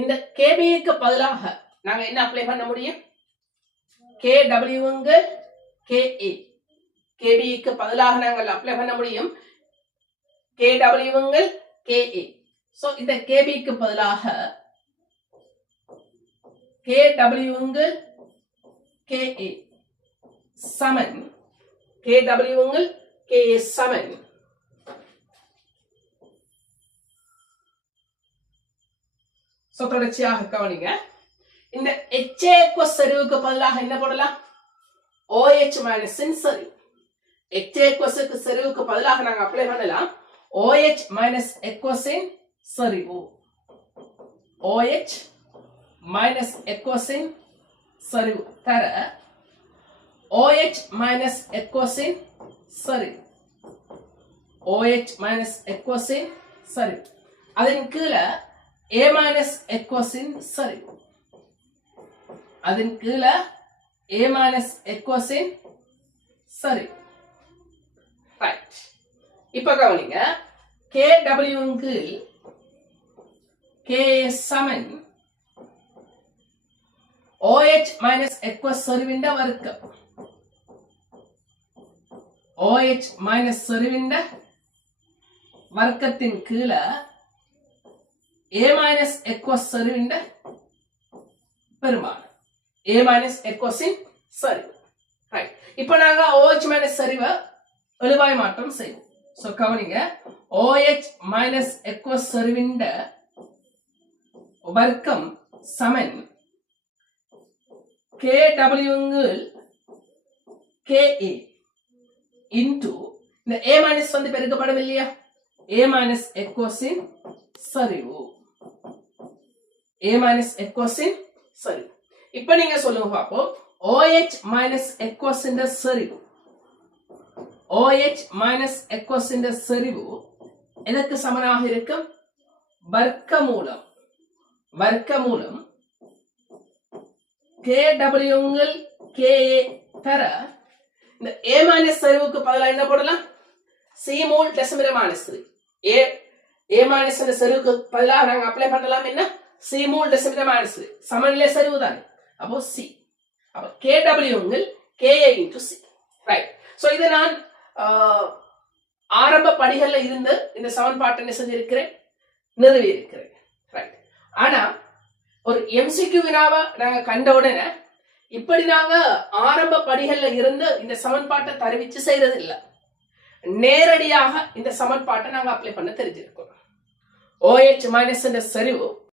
இந்த கேபிக்கு பதிலாக நாங்க என்ன அப்ளை பண்ண முடியும்? கேடபிள்யூங்கள் கேஏ. கேபிக்கு பதிலாக நாங்கள் அப்ளை பண்ண முடியும் கேடபிள்யூங்கள் கேஏ. சோ இந்த கேபிக்கு பதிலாக கேடபிள்யூங்கள் கேஏ சமன் கேடபிள்யூங்கள் கேஏ சமன் தொடர்ச்சியாக கவனிங்க. இந்த HA செறிவுக்கு பதிலாக என்ன போடலாம்? OH மைனஸின் செறிவு. HA செறிவுக்கு பதிலாக நாங்க அப்ளை பண்ணலாம் OH மைனஸ் எக்வஸின் செறிவு. OH மைனஸ் எக்வஸின் செறிவு தர OH மைனஸ் எக்வஸின் செறிவு. OH மைனஸ் எக்வஸின் செறிவு. அதன் கீழே A minus எக்வஸின் செறிவு. அதன் கீழே A minus எக்வஸின் செறிவு. ரைட். இப்ப கவனிங்க. KW கீழ் K சமன் OH மைனஸ் எக்வஸ் செறிவின் வர்க்கம். OH மைனஸ் செறிவின் வர்க்கத்தின் கீழே A minus எக்வஸ் செறிவின் பெருமானம். A minus எக்வஸின் செறிவு. ரைட். இப்போ நாங்க OH மைனஸ் செறிவை எழுவாய் மாற்றம் செய்வோம். சோ கவனிங்க. OH மைனஸ் எக்வஸ் செறிவின் வர்க்கம் சமன் KW KA இன்டு இந்த A மைனஸ் வந்து பெருக்கப்படும் இல்லையா? A மைனஸ் எக்வஸின் செறிவு. A minus எக்வஸின் செறிவு. இப்ப நீங்க சொல்லுங்க பாப்போம். OH மைனஸ் எக்வஸின் செறிவு. OH மைனஸ் எக்வஸின் செறிவு எதற்கு சமனாக இருக்கும்? வர்க்கமூலம். வர்க்கமூலம் KWங்கள் KA தர இந்த A மைனஸ் செறிவுக்கு பதிலாக என்ன போடலாம்? C mole decimetre minus 3. A minus செறிவுக்கு பதிலாக நாங்க அப்ளை பண்ணலாம் என்ன? C மூல் டெசிமீட்டர் மைனஸ் 3 சமநிலை செறிவு தானே. அப்போ C. அப்ப KWங்கள் KA into C. Right. So இதை நான் ஆரம்ப படிகள்ல இருந்து இந்த சமன்பாட்டை என்ன செஞ்சிருக்கிறேன்? நிறுவி இருக்கிறேன். ரைட். ஆனா ஒரு MCQ வினாவை நாங்க கண்ட உடனே இப்படி நாங்க ஆரம்ப படிகள்ல இருந்து இந்த சமன்பாட்டை தருவிச்சு செய்யறது இல்ல. நேரடியாக இந்த சமன்பாட்டை நாங்க அப்ளை பண்ண தெரிஞ்சிருக்கோம். OH மைனஸ் செறிவு